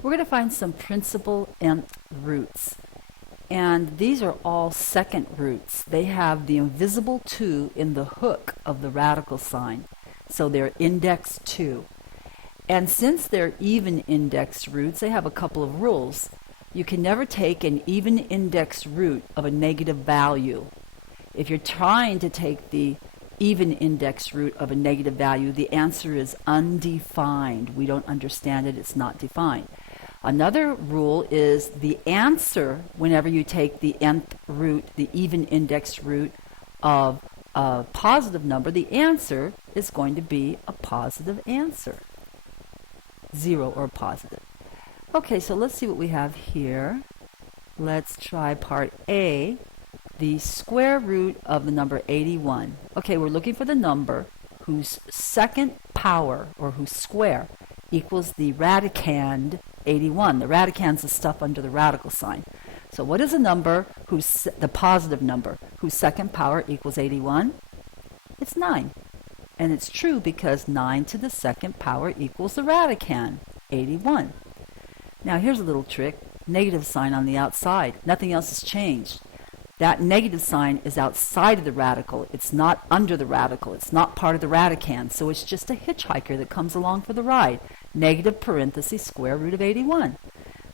We're going to find some principal nth roots. And these are all second roots. They have the invisible 2 in the hook of the radical sign. So they're index 2. And since they're even index roots, they have a couple of rules. You can never take an even index root of a negative value. If you're trying to take the even index root of a negative value, the answer is undefined. We don't understand it, it's not defined. Another rule is the answer, whenever you take the nth root, the even index root of a positive number, the answer is going to be a positive answer. 0 or positive. Okay, so let's see what we have here. Let's try part A, the square root of the number 81. Okay, we're looking for the number whose second power, or whose square, equals the radicand 81. The radicand's the stuff under the radical sign. So what is a number the positive number whose second power equals 81? It's 9. And it's true because 9 to the second power equals the radicand, 81. Now here's a little trick. Negative sign on the outside. Nothing else has changed. That negative sign is outside of the radical. It's not under the radical. It's not part of the radicand. So it's just a hitchhiker that comes along for the ride. Negative parenthesis square root of 81.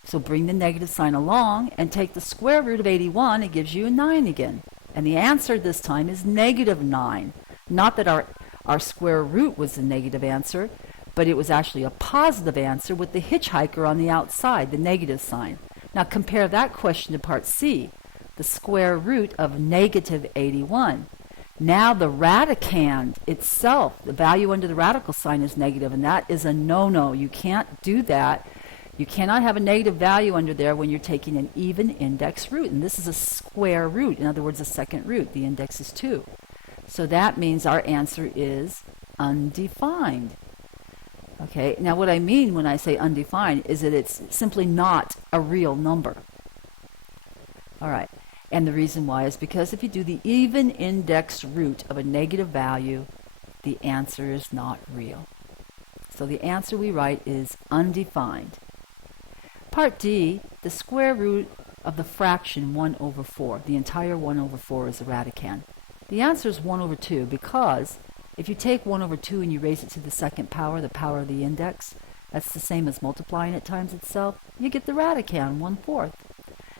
So bring the negative sign along and take the square root of 81. It gives you a 9 again. And the answer this time is negative 9. Not that our square root was the negative answer, but it was actually a positive answer with the hitchhiker on the outside, the negative sign. Now compare that question to part C. The square root of negative 81. Now the radicand itself, the value under the radical sign is negative, and that is a no-no. You can't do that. You cannot have a negative value under there when you're taking an even index root, and this is a square root, in other words, a second root. The index is 2. So that means our answer is undefined. Okay, now what I mean when I say undefined is that it's simply not a real number. All right. And the reason why is because if you do the even index root of a negative value, the answer is not real. So the answer we write is undefined. Part D, the square root of the fraction 1 over 4. The entire 1 over 4 is the radicand. The answer is 1 over 2 because if you take 1 over 2 and you raise it to the second power, the power of the index, that's the same as multiplying it times itself, you get the radicand, 1/4.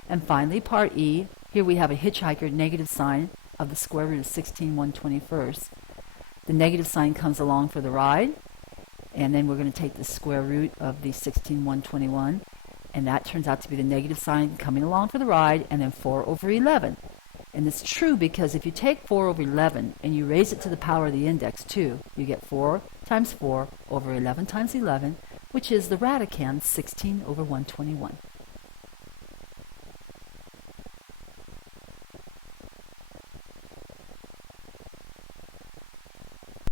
And finally, part E, here we have a hitchhiker negative sign of the square root of 16 1/21. The negative sign comes along for the ride, and then we're going to take the square root of the 16 1/21, and that turns out to be the negative sign coming along for the ride, and then 4 over 11. And it's true because if you take 4 over 11 and you raise it to the power of the index 2, you get 4 times 4 over 11 times 11, which is the radicand 16 over 121.